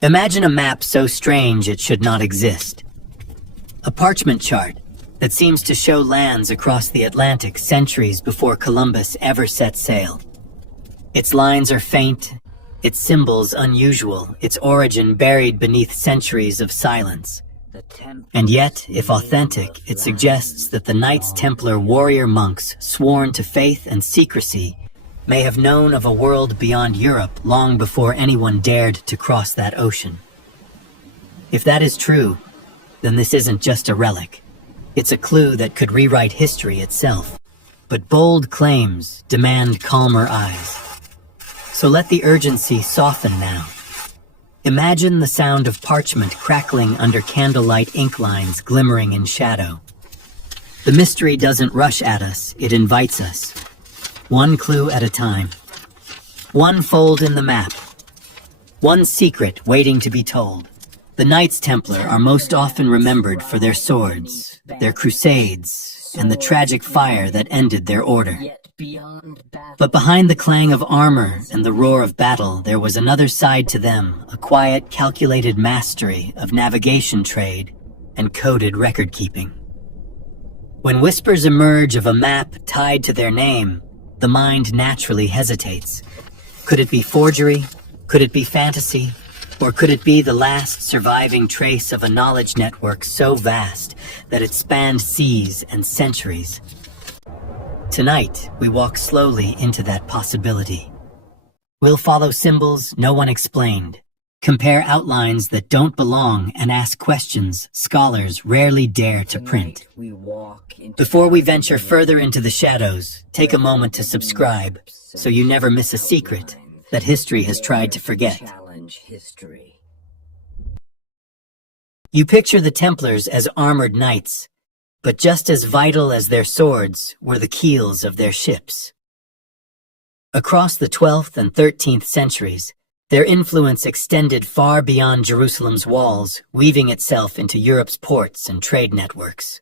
Imagine a map so strange it should not exist. A parchment chart that seems to show lands across the Atlantic centuries before Columbus ever set sail. Its lines are faint, its symbols unusual, its origin buried beneath centuries of silence. And yet, if authentic, it suggests that the Knights Templar warrior monks sworn to faith and secrecy may have known of a world beyond Europe long before anyone dared to cross that ocean. If that is true, then this isn't just a relic. It's a clue that could rewrite history itself. But bold claims demand calmer eyes. So let the urgency soften now. Imagine the sound of parchment crackling under candlelight ink lines glimmering in shadow. The mystery doesn't rush at us, it invites us. One clue at a time. One fold in the map. One secret waiting to be told. The Knights Templar are most often remembered for their swords, their crusades, and the tragic fire that ended their order. But behind the clang of armor and the roar of battle, there was another side to them, a quiet, calculated mastery of navigation trade and coded record-keeping. When whispers emerge of a map tied to their name, the mind naturally hesitates. Could it be forgery? Could it be fantasy? Or could it be the last surviving trace of a knowledge network so vast that it spanned seas and centuries? Tonight, we walk slowly into that possibility. We'll follow symbols no one explained, compare outlines that don't belong, and ask questions scholars rarely dare to print. Before we venture further into the shadows, take a moment to subscribe so you never miss a secret that history has tried to forget. You picture the Templars as armored knights, but just as vital as their swords were the keels of their ships. Across the 12th and 13th centuries, their influence extended far beyond Jerusalem's walls, weaving itself into Europe's ports and trade networks.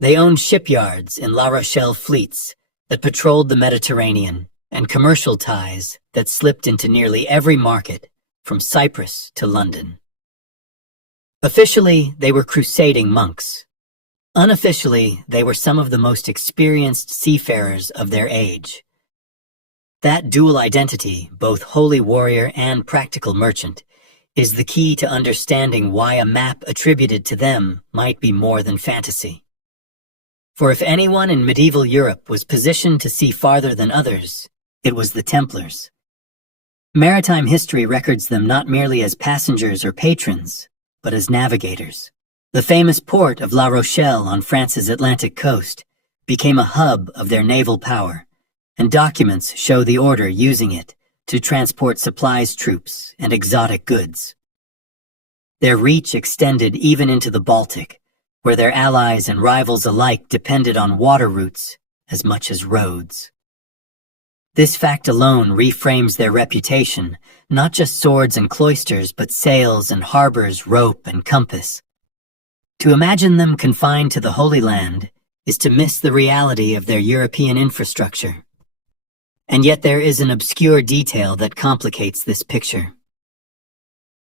They owned shipyards in La Rochelle fleets that patrolled the Mediterranean, and commercial ties that slipped into nearly every market, from Cyprus to London. Officially, they were crusading monks. Unofficially, they were some of the most experienced seafarers of their age. That dual identity, both holy warrior and practical merchant, is the key to understanding why a map attributed to them might be more than fantasy. For if anyone in medieval Europe was positioned to see farther than others, it was the Templars. Maritime history records them not merely as passengers or patrons, but as navigators. The famous port of La Rochelle on France's Atlantic coast became a hub of their naval power, and documents show the order using it to transport supplies, troops, and exotic goods. Their reach extended even into the Baltic, where their allies and rivals alike depended on water routes as much as roads. This fact alone reframes their reputation, not just swords and cloisters, but sails and harbors, rope and compass. To imagine them confined to the Holy Land is to miss the reality of their European infrastructure. And yet there is an obscure detail that complicates this picture.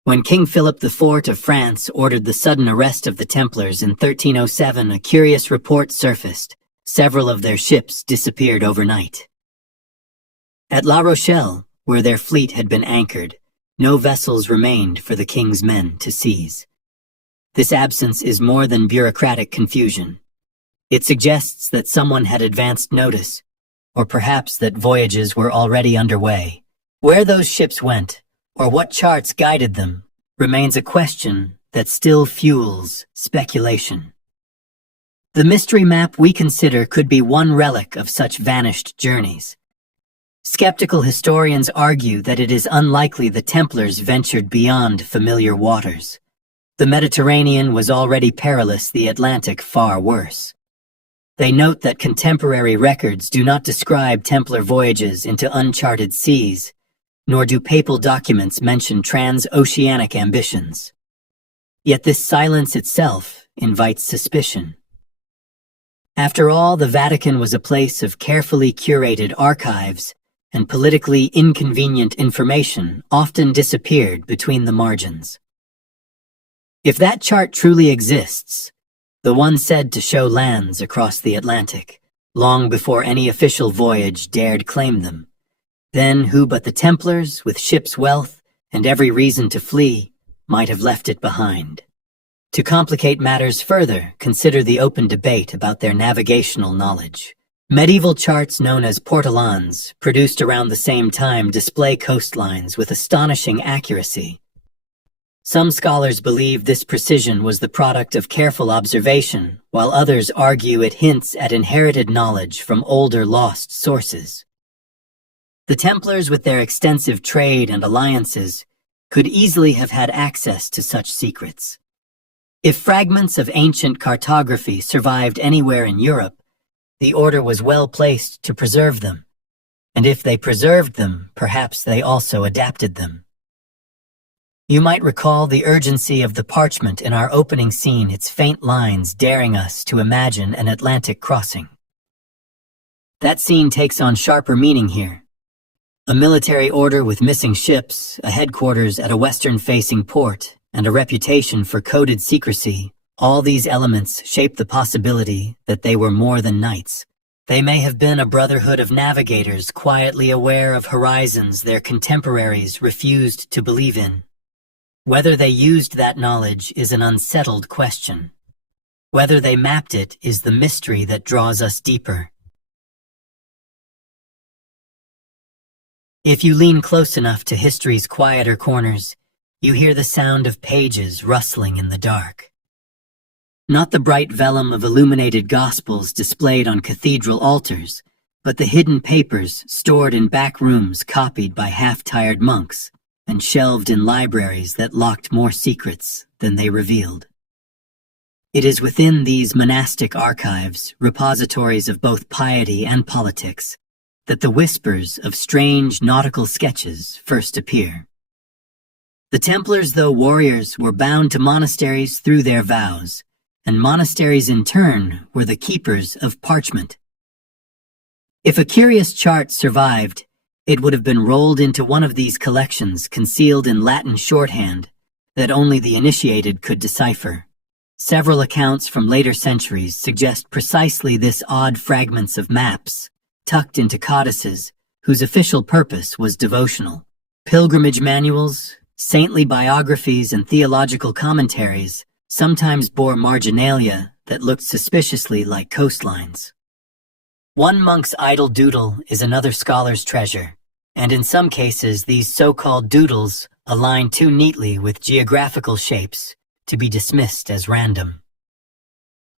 When King Philip IV of France ordered the sudden arrest of the Templars in 1307, a curious report surfaced. Several of their ships disappeared overnight. At La Rochelle, where their fleet had been anchored, no vessels remained for the king's men to seize. This absence is more than bureaucratic confusion. It suggests that someone had advanced notice, or perhaps that voyages were already underway. Where those ships went, or what charts guided them, remains a question that still fuels speculation. The mystery map we consider could be one relic of such vanished journeys. Skeptical historians argue that it is unlikely the Templars ventured beyond familiar waters. The Mediterranean was already perilous, the Atlantic far worse. They note that contemporary records do not describe Templar voyages into uncharted seas, nor do papal documents mention transoceanic ambitions. Yet this silence itself invites suspicion. After all, the Vatican was a place of carefully curated archives and politically inconvenient information often disappeared between the margins. If that chart truly exists, the one said to show lands across the Atlantic, long before any official voyage dared claim them, then who but the Templars, with ship's wealth and every reason to flee, might have left it behind? To complicate matters further, consider the open debate about their navigational knowledge. Medieval charts known as portolans, produced around the same time, display coastlines with astonishing accuracy. Some scholars believe this precision was the product of careful observation, while others argue it hints at inherited knowledge from older lost sources. The Templars, with their extensive trade and alliances, could easily have had access to such secrets. If fragments of ancient cartography survived anywhere in Europe, the order was well placed to preserve them. And if they preserved them, perhaps they also adapted them. You might recall the urgency of the parchment in our opening scene, its faint lines daring us to imagine an Atlantic crossing. That scene takes on sharper meaning here. A military order with missing ships, a headquarters at a western-facing port, and a reputation for coded secrecy, all these elements shape the possibility that they were more than knights. They may have been a brotherhood of navigators quietly aware of horizons their contemporaries refused to believe in. Whether they used that knowledge is an unsettled question. Whether they mapped it is the mystery that draws us deeper. If you lean close enough to history's quieter corners, you hear the sound of pages rustling in the dark. Not the bright vellum of illuminated gospels displayed on cathedral altars, but the hidden papers stored in back rooms copied by half-tired monks, and shelved in libraries that locked more secrets than they revealed. It is within these monastic archives, repositories of both piety and politics, that the whispers of strange nautical sketches first appear. The Templars, though warriors, were bound to monasteries through their vows, and monasteries in turn were the keepers of parchment. If a curious chart survived, it would have been rolled into one of these collections concealed in Latin shorthand that only the initiated could decipher. Several accounts from later centuries suggest precisely this: odd fragments of maps, tucked into codices, whose official purpose was devotional. Pilgrimage manuals, saintly biographies, and theological commentaries sometimes bore marginalia that looked suspiciously like coastlines. One monk's idle doodle is another scholar's treasure, and in some cases these so-called doodles align too neatly with geographical shapes to be dismissed as random.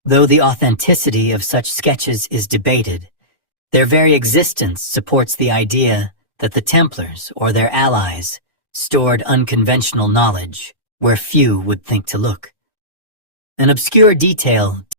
Though the authenticity of such sketches is debated, their very existence supports the idea that the Templars, or their allies, stored unconventional knowledge where few would think to look. An obscure detail